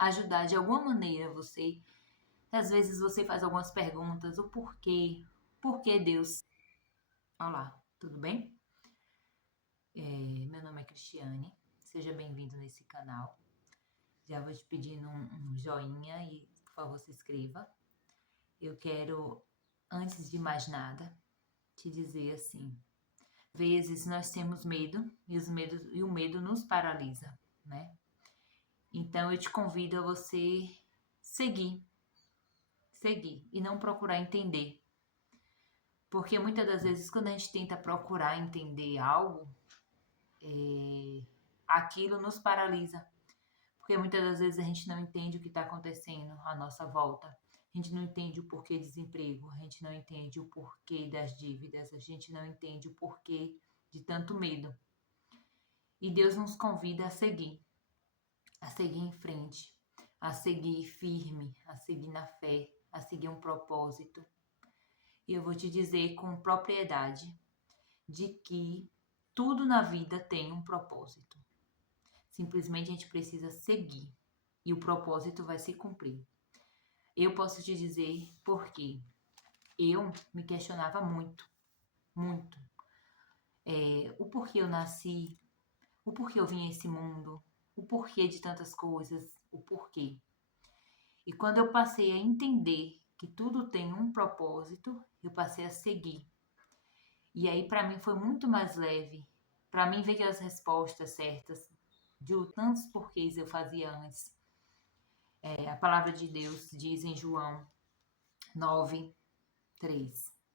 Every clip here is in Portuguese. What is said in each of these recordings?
ajudar de alguma maneira você. Às vezes você faz algumas perguntas, o porquê, por que Deus? Olá, tudo bem? Meu nome é Cristiane, seja bem-vindo nesse canal. Já vou te pedindo um joinha e, por favor, se inscreva. Eu quero, antes de mais nada, te dizer assim, às vezes nós temos medo e o medo nos paralisa, né? Então eu te convido a você seguir, seguir e não procurar entender. Porque muitas das vezes quando a gente tenta procurar entender algo, aquilo nos paralisa. Porque muitas das vezes a gente não entende o que está acontecendo à nossa volta. A gente não entende o porquê do desemprego, a gente não entende o porquê das dívidas, a gente não entende o porquê de tanto medo. E Deus nos convida a seguir em frente, a seguir firme, a seguir na fé, a seguir um propósito. E eu vou te dizer com propriedade de que tudo na vida tem um propósito. Simplesmente a gente precisa seguir e o propósito vai se cumprir. Eu posso te dizer por quê. Eu me questionava muito, muito. O porquê eu nasci, o porquê eu vim a esse mundo, o porquê de tantas coisas, o porquê. E quando eu passei a entender que tudo tem um propósito, eu passei a seguir. E aí para mim foi muito mais leve. Para mim veio as respostas certas de tantos porquês eu fazia antes. A palavra de Deus diz em João 9:3,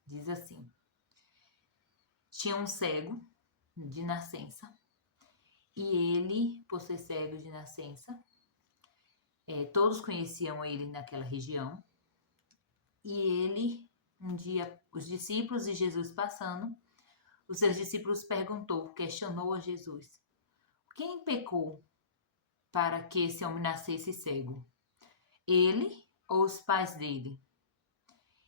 diz assim: tinha um cego de nascença, e ele, por ser cego de nascença, todos conheciam ele naquela região, e ele, um dia, os discípulos e Jesus passando, os seus discípulos questionou a Jesus: quem pecou para que esse homem nascesse cego? Ele ou os pais dele?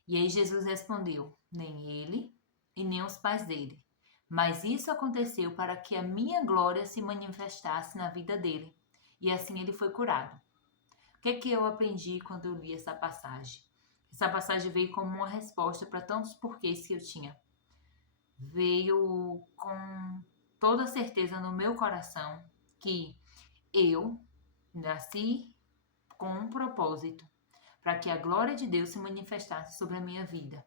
E aí Jesus respondeu: nem ele e nem os pais dele. Mas isso aconteceu para que a minha glória se manifestasse na vida dele. E assim ele foi curado. O que é que eu aprendi quando eu li essa passagem? Essa passagem veio como uma resposta para tantos porquês que eu tinha. Veio com toda certeza no meu coração que eu nasci com um propósito, para que a glória de Deus se manifestasse sobre a minha vida.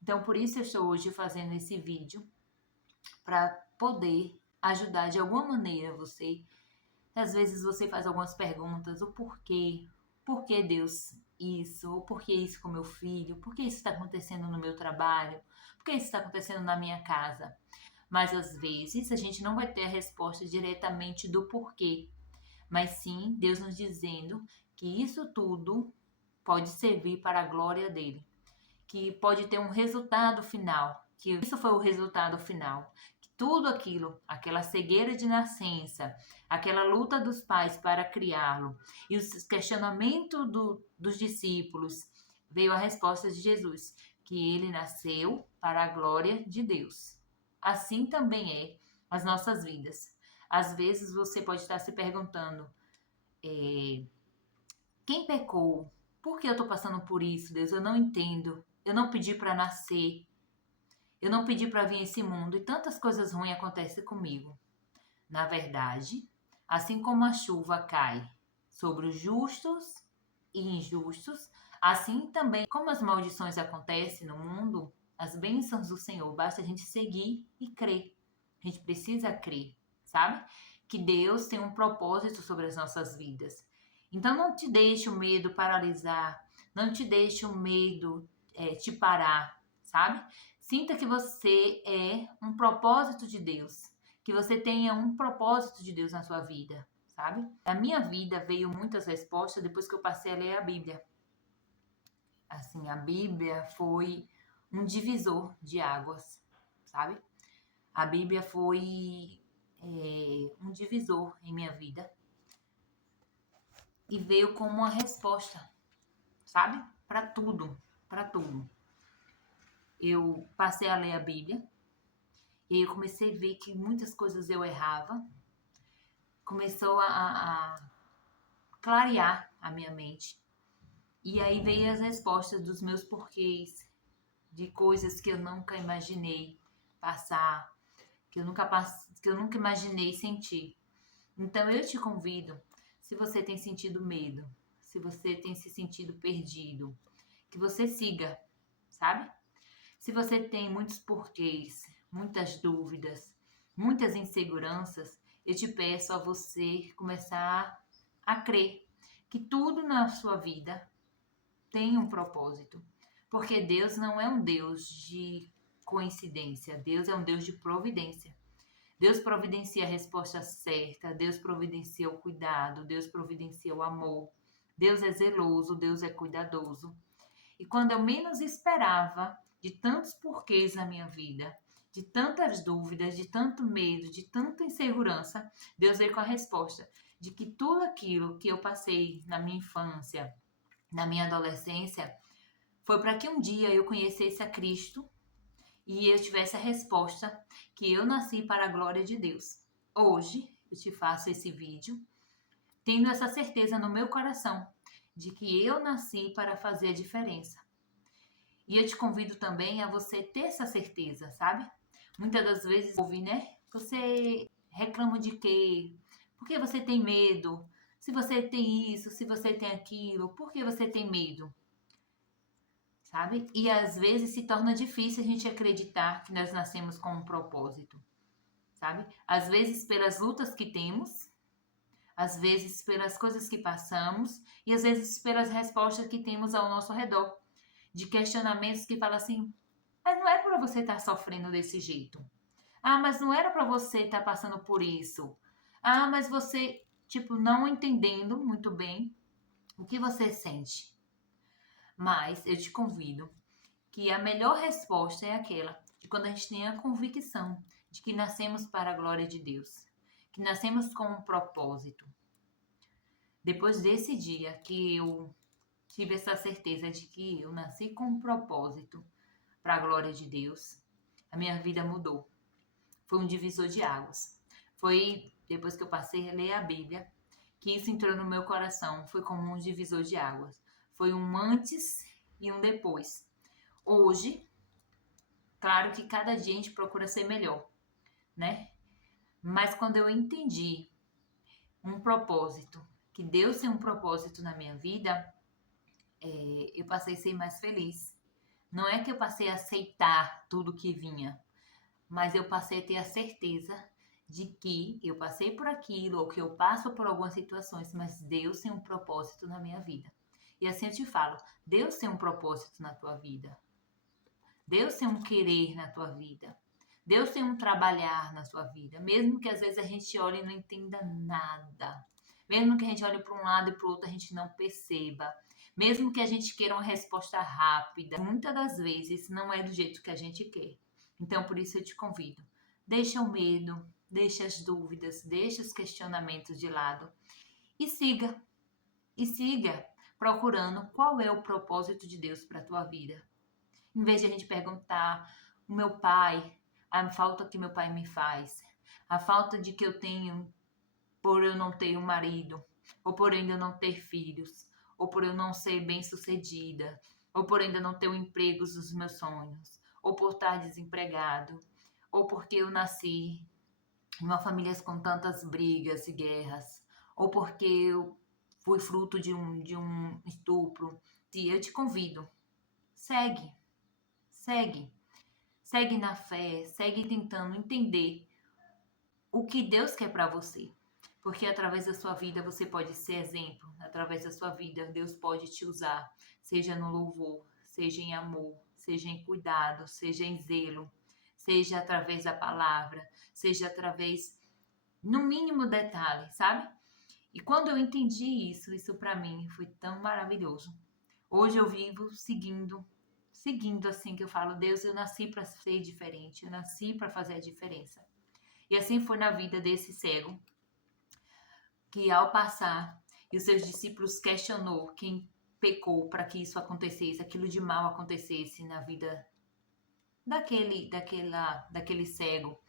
Então, por isso eu estou hoje fazendo esse vídeo, para poder ajudar de alguma maneira você. Às vezes você faz algumas perguntas, o porquê, por que Deus isso, ou por que isso com meu filho, por que isso está acontecendo no meu trabalho, por que isso está acontecendo na minha casa. Mas às vezes a gente não vai ter a resposta diretamente do porquê, mas sim Deus nos dizendo que isso tudo pode servir para a glória dele, que pode ter um resultado final, que isso foi o resultado final, que tudo aquilo, aquela cegueira de nascença, aquela luta dos pais para criá-lo e os questionamentos dos discípulos, veio a resposta de Jesus, que ele nasceu para a glória de Deus. Assim também é as nossas vidas. Às vezes você pode estar se perguntando, quem pecou? Por que eu estou passando por isso, Deus? Eu não entendo. Eu não pedi para nascer. Eu não pedi para vir a esse mundo. E tantas coisas ruins acontecem comigo. Na verdade, assim como a chuva cai sobre os justos e injustos, assim também, como as maldições acontecem no mundo, as bênçãos do Senhor, basta a gente seguir e crer. A gente precisa crer, sabe? Que Deus tem um propósito sobre as nossas vidas. Então não te deixe o medo paralisar, não te deixe o medo te parar, sabe? Sinta que você é um propósito de Deus, que você tenha um propósito de Deus na sua vida, sabe? Na minha vida veio muitas respostas depois que eu passei a ler a Bíblia. Assim, a Bíblia foi um divisor de águas, sabe? A Bíblia foi um divisor em minha vida e veio como uma resposta, sabe? Para tudo, para tudo. Eu passei a ler a Bíblia e aí eu comecei a ver que muitas coisas eu errava. Começou a clarear a minha mente. E aí veio as respostas dos meus porquês, de coisas que eu nunca imaginei passar, que eu nunca imaginei sentir. Então eu te convido, se você tem sentido medo, se você tem se sentido perdido, que você siga, sabe? Se você tem muitos porquês, muitas dúvidas, muitas inseguranças, eu te peço a você começar a crer que tudo na sua vida tem um propósito. Porque Deus não é um Deus de coincidência, Deus é um Deus de providência. Deus providencia a resposta certa, Deus providencia o cuidado, Deus providencia o amor. Deus é zeloso, Deus é cuidadoso. E quando eu menos esperava, de tantos porquês na minha vida, de tantas dúvidas, de tanto medo, de tanta insegurança, Deus veio com a resposta de que tudo aquilo que eu passei na minha infância, na minha adolescência, foi para que um dia eu conhecesse a Cristo e eu tivesse a resposta que eu nasci para a glória de Deus. Hoje eu te faço esse vídeo tendo essa certeza no meu coração de que eu nasci para fazer a diferença. E eu te convido também a você ter essa certeza, sabe? Muitas das vezes ouvi, né? Você reclama de quê? Por que você tem medo? Se você tem isso, se você tem aquilo, por que você tem medo? Sabe? E às vezes se torna difícil a gente acreditar que nós nascemos com um propósito, sabe? Às vezes pelas lutas que temos, às vezes pelas coisas que passamos e às vezes pelas respostas que temos ao nosso redor, de questionamentos que falam assim: mas não era para você estar sofrendo desse jeito. Ah, mas não era para você estar passando por isso. Ah, mas você, tipo, não entendendo muito bem o que você sente. Mas eu te convido que a melhor resposta é aquela de quando a gente tem a convicção de que nascemos para a glória de Deus, que nascemos com um propósito. Depois desse dia que eu tive essa certeza de que eu nasci com um propósito para a glória de Deus, a minha vida mudou. Foi um divisor de águas. Foi depois que eu passei a ler a Bíblia que isso entrou no meu coração. Foi como um divisor de águas. Foi um antes e um depois. Hoje, claro que cada dia a gente procura ser melhor, né? Mas quando eu entendi um propósito, que Deus tem um propósito na minha vida, eu passei a ser mais feliz. Não é que eu passei a aceitar tudo que vinha, mas eu passei a ter a certeza de que eu passei por aquilo, ou que eu passo por algumas situações, mas Deus tem um propósito na minha vida. E assim eu te falo, Deus tem um propósito na tua vida. Deus tem um querer na tua vida. Deus tem um trabalhar na sua vida. Mesmo que às vezes a gente olhe e não entenda nada. Mesmo que a gente olhe para um lado e para o outro a gente não perceba. Mesmo que a gente queira uma resposta rápida, muitas das vezes não é do jeito que a gente quer. Então por isso eu te convido. Deixa o medo, deixa as dúvidas, deixa os questionamentos de lado e siga. E siga procurando qual é o propósito de Deus para a tua vida. Em vez de a gente perguntar o meu pai, a falta que meu pai me faz, a falta de que eu tenho por eu não ter um marido, ou por ainda não ter filhos, ou por eu não ser bem-sucedida, ou por ainda não ter o emprego dos meus sonhos, ou por estar desempregado, ou porque eu nasci em uma família com tantas brigas e guerras, ou porque eu fui fruto de um estupro. Eu te convido, segue. Segue, segue na fé, segue tentando entender o que Deus quer para você. Porque através da sua vida você pode ser exemplo, através da sua vida Deus pode te usar, seja no louvor, seja em amor, seja em cuidado, seja em zelo, seja através da palavra, seja através, no mínimo detalhe, sabe? E quando eu entendi isso para mim foi tão maravilhoso. Hoje eu vivo seguindo assim que eu falo, Deus, eu nasci para ser diferente, eu nasci para fazer a diferença. E assim foi na vida desse cego, que ao passar, e os seus discípulos questionou quem pecou para que isso acontecesse, aquilo de mal acontecesse na vida daquele cego.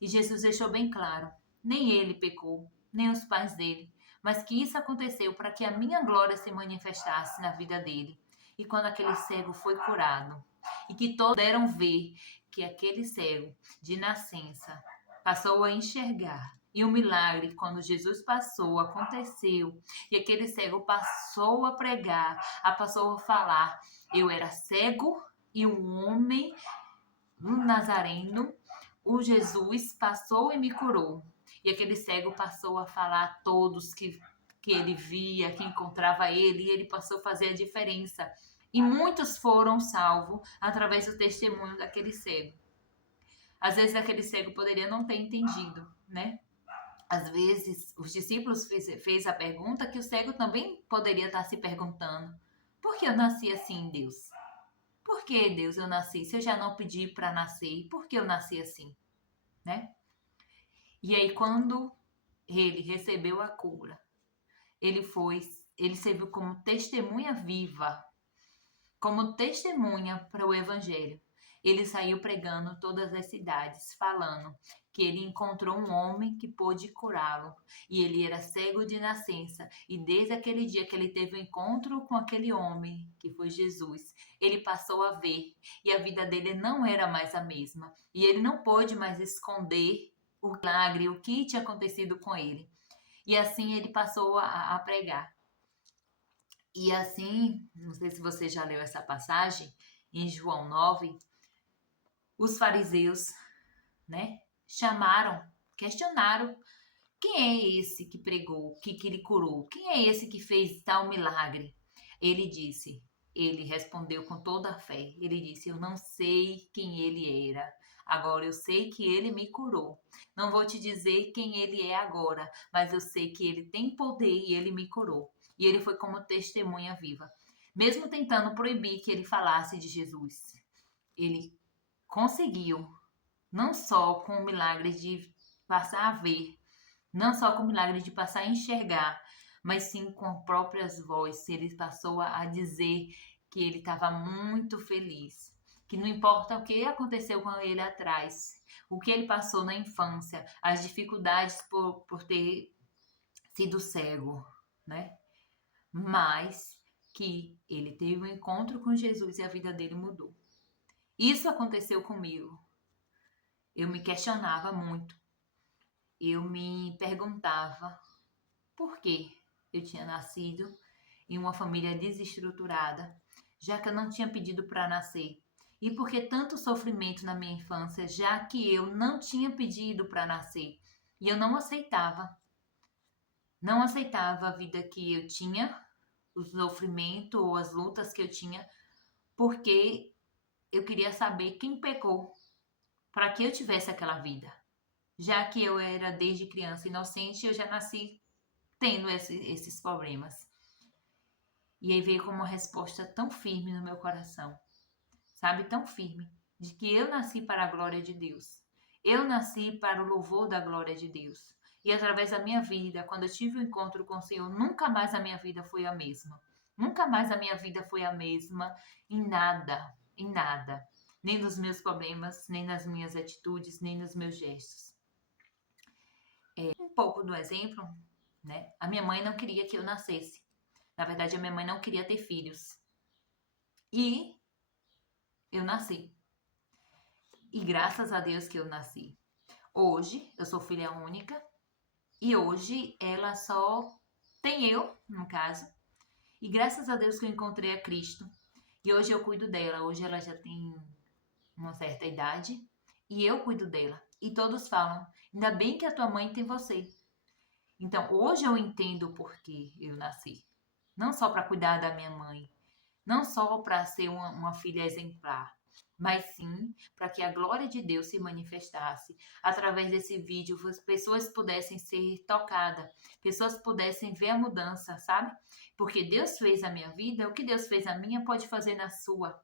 E Jesus deixou bem claro, nem ele pecou, nem os pais dele, mas que isso aconteceu para que a minha glória se manifestasse na vida dele. E quando aquele cego foi curado, e que todos puderam ver que aquele cego de nascença passou a enxergar. E o milagre, quando Jesus passou, aconteceu. E aquele cego passou a pregar, passou a falar. Eu era cego e um homem, um nazareno, o Jesus passou e me curou. E aquele cego passou a falar a todos que ele via, que encontrava ele, e ele passou a fazer a diferença. E muitos foram salvos através do testemunho daquele cego. Às vezes aquele cego poderia não ter entendido, né? Às vezes os discípulos fez a pergunta que o cego também poderia estar se perguntando: por que eu nasci assim, Deus? Por que, Deus, eu nasci? Se eu já não pedi para nascer, por que eu nasci assim, né? E aí quando ele recebeu a cura, ele serviu como testemunha viva, como testemunha para o evangelho. Ele saiu pregando todas as cidades, falando que ele encontrou um homem que pôde curá-lo. E ele era cego de nascença. E desde aquele dia que ele teve o um encontro com aquele homem, que foi Jesus, ele passou a ver. E a vida dele não era mais a mesma. E ele não pôde mais esconder o milagre, o que tinha acontecido com ele. E assim ele passou a pregar. E assim, não sei se você já leu essa passagem, em João 9, os fariseus, né, questionaram, quem é esse que pregou, que ele curou? Quem é esse que fez tal milagre? Ele respondeu com toda a fé, ele disse, eu não sei quem ele era, agora eu sei que ele me curou. Não vou te dizer quem ele é agora, mas eu sei que ele tem poder e ele me curou. E ele foi como testemunha viva. Mesmo tentando proibir que ele falasse de Jesus, ele conseguiu, não só com o milagre de passar a ver, não só com o milagre de passar a enxergar, mas sim com próprias vozes. Ele passou a dizer que ele estava muito feliz, que não importa o que aconteceu com ele atrás, o que ele passou na infância, as dificuldades por ter sido cego, né? Mas que ele teve um encontro com Jesus e a vida dele mudou. Isso aconteceu comigo. Eu me questionava muito. Eu me perguntava por que eu tinha nascido em uma família desestruturada, já que eu não tinha pedido para nascer. E por que tanto sofrimento na minha infância, já que eu não tinha pedido para nascer. E eu não aceitava. Não aceitava a vida que eu tinha, o sofrimento ou as lutas que eu tinha, porque eu queria saber quem pecou para que eu tivesse aquela vida. Já que eu era desde criança inocente, eu já nasci tendo esses problemas. E aí veio como uma resposta tão firme no meu coração, sabe? Tão firme, de que eu nasci para a glória de Deus. Eu nasci para o louvor da glória de Deus. E através da minha vida, quando eu tive o um encontro com o Senhor, nunca mais a minha vida foi a mesma. Nunca mais a minha vida foi a mesma em nada, em nada. Nem nos meus problemas, nem nas minhas atitudes, nem nos meus gestos. Um pouco do exemplo, né? A minha mãe não queria que eu nascesse. Na verdade, a minha mãe não queria ter filhos. E eu nasci. E graças a Deus que eu nasci. Hoje, eu sou filha única. E hoje, ela só tem eu, no caso. E graças a Deus que eu encontrei a Cristo. E hoje eu cuido dela. Hoje ela já tem uma certa idade. E eu cuido dela. E todos falam, ainda bem que a tua mãe tem você. Então, hoje eu entendo o porquê eu nasci. Não só para cuidar da minha mãe, não só para ser uma filha exemplar, mas sim para que a glória de Deus se manifestasse. Através desse vídeo, as pessoas pudessem ser tocadas, pessoas pudessem ver a mudança, sabe? Porque Deus fez a minha vida, o que Deus fez a minha pode fazer na sua.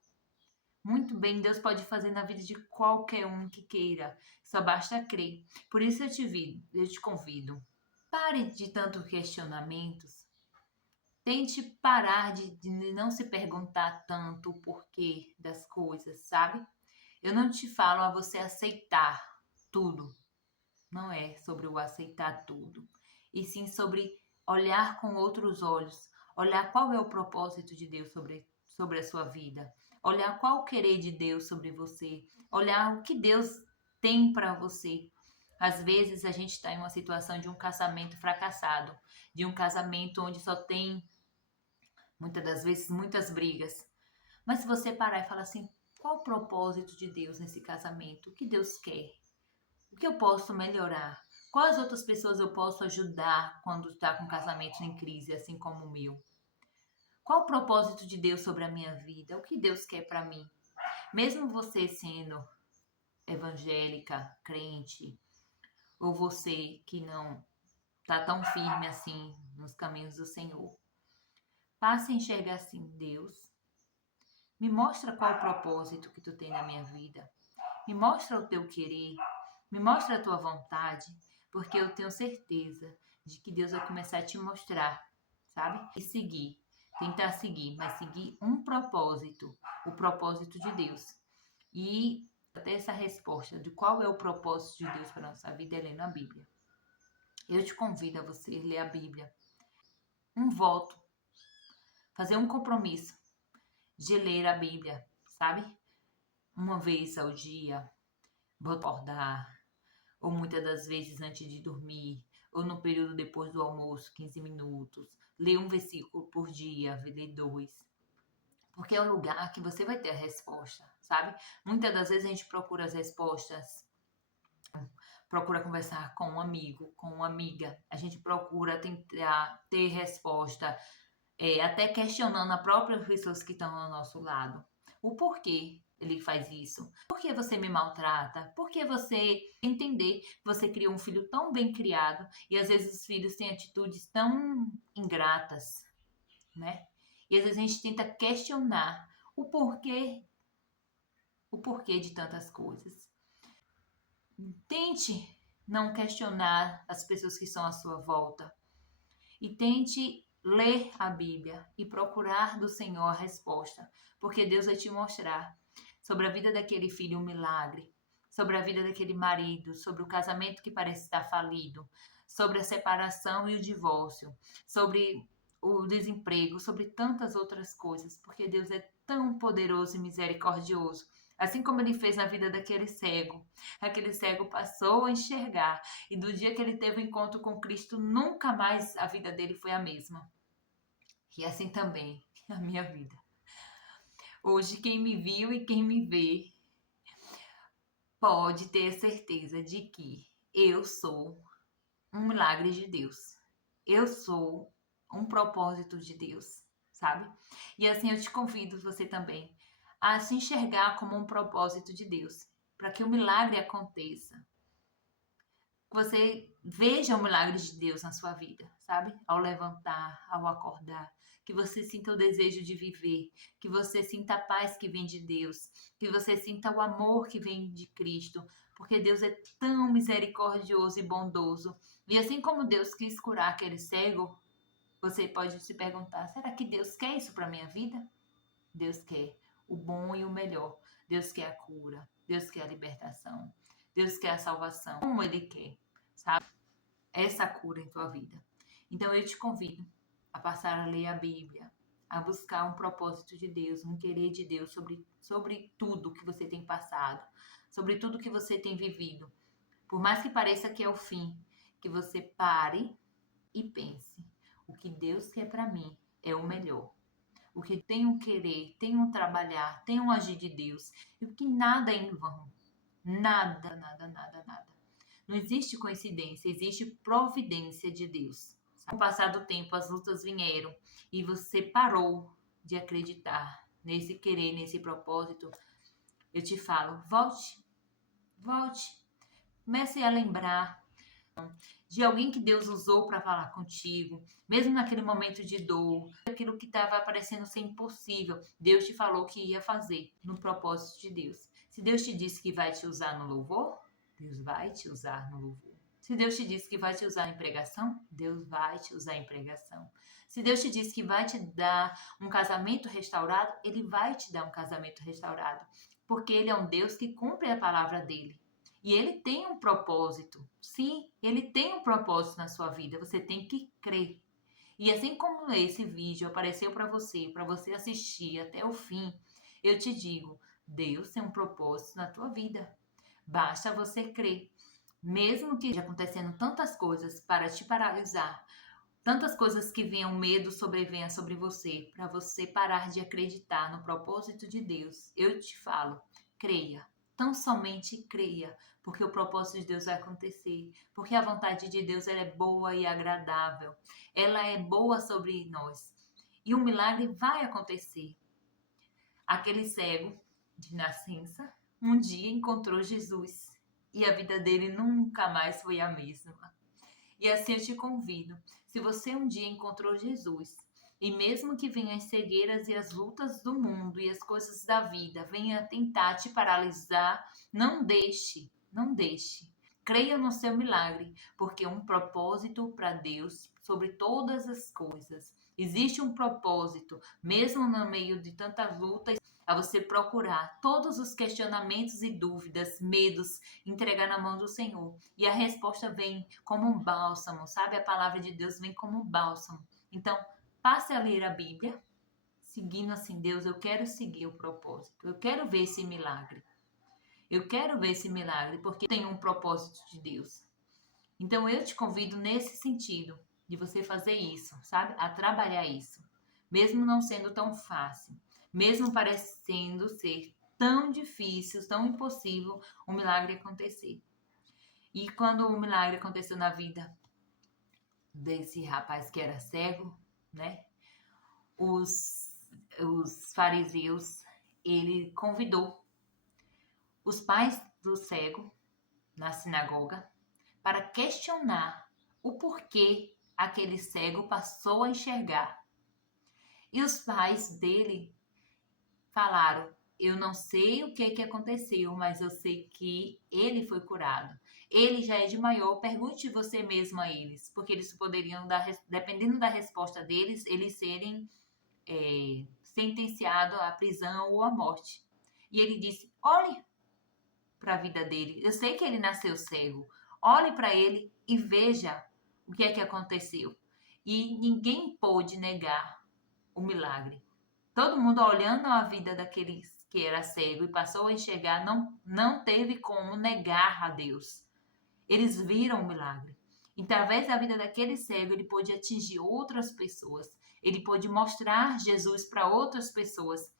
Muito bem, Deus pode fazer na vida de qualquer um que queira, só basta crer. Por isso eu te convido. Pare de tantos questionamentos. Tente parar de não se perguntar tanto o porquê das coisas, sabe? Eu não te falo a você aceitar tudo. Não é sobre o aceitar tudo. E sim sobre olhar com outros olhos, olhar qual é o propósito de Deus sobre a sua vida, olhar qual o querer de Deus sobre você, olhar o que Deus tem para você. Às vezes a gente está em uma situação de um casamento fracassado, de um casamento onde só tem, muitas das vezes, muitas brigas. Mas se você parar e falar assim, qual o propósito de Deus nesse casamento? O que Deus quer? O que eu posso melhorar? Quais outras pessoas eu posso ajudar quando está com casamento em crise, assim como o meu? Qual o propósito de Deus sobre a minha vida? O que Deus quer para mim? Mesmo você sendo evangélica, crente, ou você que não está tão firme assim nos caminhos do Senhor, passe a enxergar assim, Deus, me mostra qual o propósito que tu tem na minha vida. Me mostra o teu querer, me mostra a tua vontade, porque eu tenho certeza de que Deus vai começar a te mostrar, sabe? E seguir, tentar seguir, mas seguir um propósito, o propósito de Deus. E até essa resposta de qual é o propósito de Deus para a nossa vida é lendo a Bíblia. Eu te convido a você ler a Bíblia. Um voto, fazer um compromisso de ler a Bíblia, sabe? Uma vez ao dia, vou acordar, ou muitas das vezes antes de dormir, ou no período depois do almoço, 15 minutos. Ler um versículo por dia, ler dois. Porque é o lugar que você vai ter a resposta, sabe? Muitas das vezes a gente procura as respostas, procura conversar com um amigo, com uma amiga. A gente procura tentar ter resposta, até questionando as próprias pessoas que estão ao nosso lado. O porquê ele faz isso? Por que você me maltrata? Por que você entender que você criou um filho tão bem criado e às vezes os filhos têm atitudes tão ingratas, né? E às vezes a gente tenta questionar o porquê de tantas coisas. Tente não questionar as pessoas que estão à sua volta e tente ler a Bíblia e procurar do Senhor a resposta, porque Deus vai te mostrar sobre a vida daquele filho um milagre, sobre a vida daquele marido, sobre o casamento que parece estar falido, sobre a separação e o divórcio, sobre o desemprego, sobre tantas outras coisas, porque Deus é tão poderoso e misericordioso. Assim como ele fez na vida daquele cego. Aquele cego passou a enxergar. E do dia que ele teve o encontro com Cristo, nunca mais a vida dele foi a mesma. E assim também a minha vida. Hoje, quem me viu e quem me vê pode ter certeza de que eu sou um milagre de Deus. Eu sou um propósito de Deus, sabe? E assim eu te convido, você também, a se enxergar como um propósito de Deus, para que o milagre aconteça. Você veja o milagre de Deus na sua vida, sabe? Ao levantar, ao acordar, que você sinta o desejo de viver, que você sinta a paz que vem de Deus, que você sinta o amor que vem de Cristo, porque Deus é tão misericordioso e bondoso. E assim como Deus quis curar aquele cego, você pode se perguntar: será que Deus quer isso para minha vida? Deus quer o bom e o melhor. Deus quer a cura, Deus quer a libertação, Deus quer a salvação, como Ele quer, sabe? Essa cura em tua vida. Então eu te convido a passar a ler a Bíblia, a buscar um propósito de Deus, um querer de Deus sobre tudo que você tem passado, sobre tudo que você tem vivido. Por mais que pareça que é o fim, que você pare e pense: o que Deus quer para mim é o melhor. O que tem um querer, tem um trabalhar, tem um agir de Deus. E o que nada é em vão. Nada, nada, nada, nada. Não existe coincidência, existe providência de Deus. Com o passar do tempo, as lutas vieram e você parou de acreditar nesse querer, nesse propósito. Eu te falo, volte, volte. Comece a lembrar de alguém que Deus usou para falar contigo, mesmo naquele momento de dor, aquilo que estava parecendo ser impossível, Deus te falou que ia fazer no propósito de Deus. Se Deus te disse que vai te usar no louvor, Deus vai te usar no louvor. Se Deus te disse que vai te usar em pregação, Deus vai te usar em pregação. Se Deus te disse que vai te dar um casamento restaurado, Ele vai te dar um casamento restaurado. Porque Ele é um Deus que cumpre a palavra dele. E Ele tem um propósito. Sim, Ele tem um propósito na sua vida. Você tem que crer. E assim como esse vídeo apareceu para você assistir até o fim, eu te digo, Deus tem um propósito na tua vida. Basta você crer. Mesmo que esteja acontecendo tantas coisas para te paralisar, tantas coisas que venham medo sobrevenha sobre você, para você parar de acreditar no propósito de Deus, eu te falo, creia. Tão somente creia, porque o propósito de Deus vai acontecer, porque a vontade de Deus ela é boa e agradável, ela é boa sobre nós e o milagre vai acontecer. Aquele cego de nascença um dia encontrou Jesus e a vida dele nunca mais foi a mesma. E assim eu te convido, se você um dia encontrou Jesus, e mesmo que venham as cegueiras e as lutas do mundo e as coisas da vida venham tentar te paralisar, não deixe, não deixe. Creia no seu milagre, porque um propósito para Deus sobre todas as coisas. Existe um propósito, mesmo no meio de tantas lutas, a você procurar todos os questionamentos e dúvidas, medos, entregar na mão do Senhor. E a resposta vem como um bálsamo, sabe? A palavra de Deus vem como um bálsamo. Então, passe a ler a Bíblia, seguindo assim, Deus, eu quero seguir o propósito. Eu quero ver esse milagre. Eu quero ver esse milagre porque tem um propósito de Deus. Então, eu te convido nesse sentido, de você fazer isso, sabe? A trabalhar isso. Mesmo não sendo tão fácil. Mesmo parecendo ser tão difícil, tão impossível o milagre acontecer. E quando o milagre aconteceu na vida desse rapaz que era cego, né? Os fariseus, ele convidou os pais do cego na sinagoga para questionar o porquê aquele cego passou a enxergar. E os pais dele falaram: eu não sei o que aconteceu, mas eu sei que ele foi curado. Ele já é de maior, pergunte você mesmo a eles, porque eles poderiam dar, dependendo da resposta deles, eles serem sentenciados à prisão ou à morte. E ele disse: olhe para a vida dele. Eu sei que ele nasceu cego. Olhe para ele e veja o que é que aconteceu. E ninguém pôde negar o milagre. Todo mundo olhando a vida daquele que era cego e passou a enxergar, não teve como negar a Deus. Eles viram o milagre. E, através da vida daquele cego, ele pôde atingir outras pessoas. Ele pôde mostrar Jesus para outras pessoas,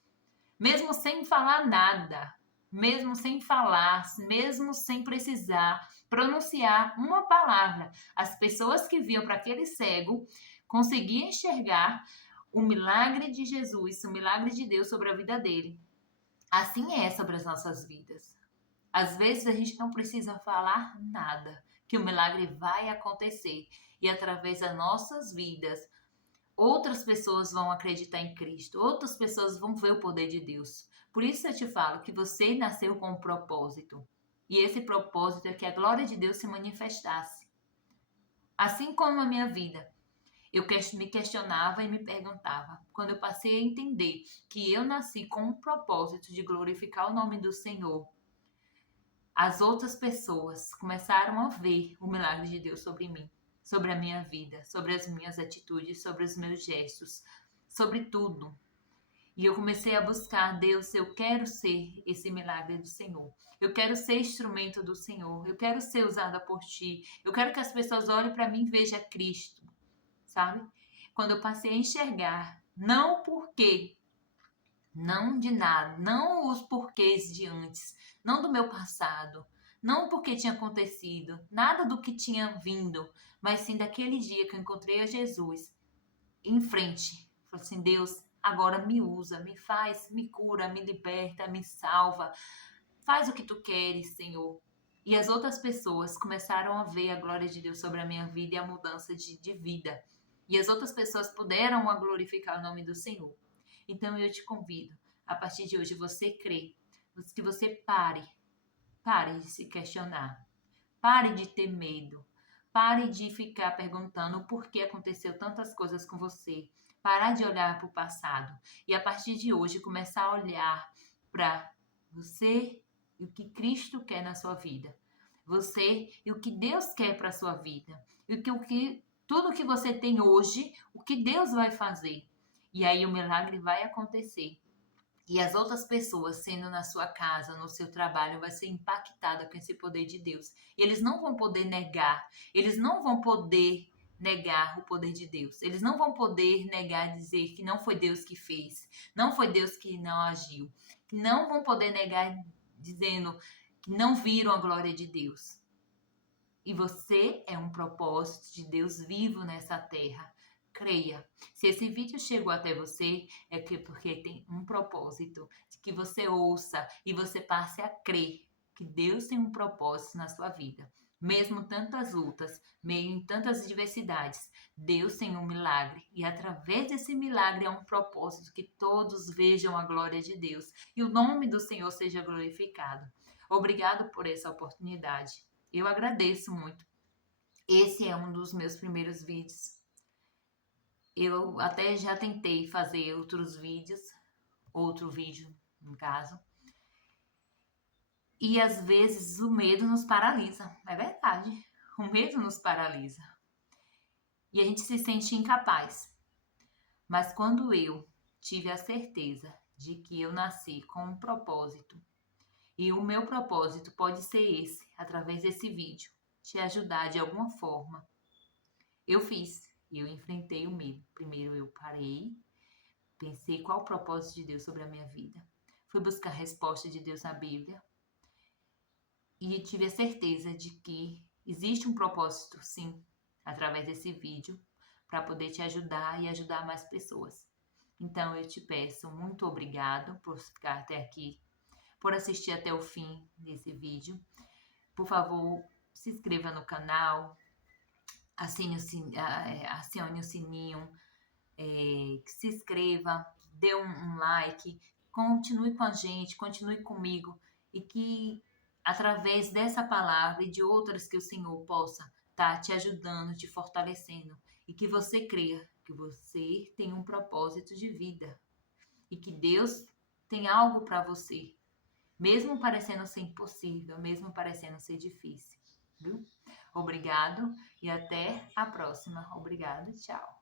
mesmo sem falar nada, mesmo sem falar, mesmo sem precisar pronunciar uma palavra. As pessoas que viam para aquele cego conseguiam enxergar o milagre de Jesus, o milagre de Deus sobre a vida dele. Assim é sobre as nossas vidas. Às vezes a gente não precisa falar nada, que o milagre vai acontecer. E através das nossas vidas, outras pessoas vão acreditar em Cristo, outras pessoas vão ver o poder de Deus. Por isso eu te falo que você nasceu com um propósito. E esse propósito é que a glória de Deus se manifestasse. Assim como a minha vida, eu me questionava e me perguntava. Quando eu passei a entender que eu nasci com um propósito de glorificar o nome do Senhor, as outras pessoas começaram a ver o milagre de Deus sobre mim, sobre a minha vida, sobre as minhas atitudes, sobre os meus gestos, sobre tudo. E eu comecei a buscar, Deus, eu quero ser esse milagre do Senhor. Eu quero ser instrumento do Senhor. Eu quero ser usada por Ti. Eu quero que as pessoas olhem para mim e vejam Cristo, sabe? Quando eu passei a enxergar, não porque, não de nada, não os porquês de antes, não do meu passado, não porque tinha acontecido, nada do que tinha vindo, mas sim daquele dia que eu encontrei a Jesus em frente. Falei assim, Deus, agora me usa, me faz, me cura, me liberta, me salva. Faz o que tu queres, Senhor. E as outras pessoas começaram a ver a glória de Deus sobre a minha vida e a mudança de vida. E as outras pessoas puderam glorificar o nome do Senhor. Então eu te convido, a partir de hoje, você crê, que você pare de se questionar, pare de ter medo, pare de ficar perguntando por que aconteceu tantas coisas com você, parar de olhar para o passado e a partir de hoje começar a olhar para você e o que Cristo quer na sua vida, você e o que Deus quer para a sua vida, e o que tudo que você tem hoje, o que Deus vai fazer. E aí o milagre vai acontecer. E as outras pessoas, sendo na sua casa, no seu trabalho, vai ser impactada com esse poder de Deus. E eles não vão poder negar, eles não vão poder negar o poder de Deus. Eles não vão poder negar, dizer que não foi Deus que fez, não foi Deus que não agiu. Não vão poder negar dizendo que não viram a glória de Deus. E você é um propósito de Deus vivo nessa terra. Creia. Se esse vídeo chegou até você, é porque tem um propósito, de que você ouça e você passe a crer que Deus tem um propósito na sua vida. Mesmo tantas lutas, meio em tantas adversidades, Deus tem um milagre. E através desse milagre é um propósito que todos vejam a glória de Deus. E o nome do Senhor seja glorificado. Obrigado por essa oportunidade. Eu agradeço muito. Esse é um dos meus primeiros vídeos. Eu até já tentei fazer outros vídeos, outro vídeo, no caso. E às vezes o medo nos paralisa. É verdade. O medo nos paralisa. E a gente se sente incapaz. Mas quando eu tive a certeza de que eu nasci com um propósito, e o meu propósito pode ser esse, através desse vídeo, te ajudar de alguma forma. Eu fiz, eu enfrentei o medo. Primeiro eu parei, pensei qual o propósito de Deus sobre a minha vida. Fui buscar a resposta de Deus na Bíblia e tive a certeza de que existe um propósito, sim, através desse vídeo, para poder te ajudar e ajudar mais pessoas. Então eu te peço muito obrigado por ficar até aqui, por assistir até o fim desse vídeo. Por favor, se inscreva no canal, acione o sininho, se inscreva, dê um like, continue com a gente, continue comigo e que através dessa palavra e de outras que o Senhor possa estar te ajudando, te fortalecendo e que você creia que você tem um propósito de vida e que Deus tem algo para você. Mesmo parecendo ser impossível, mesmo parecendo ser difícil, viu? Obrigado e até a próxima. Obrigado, tchau.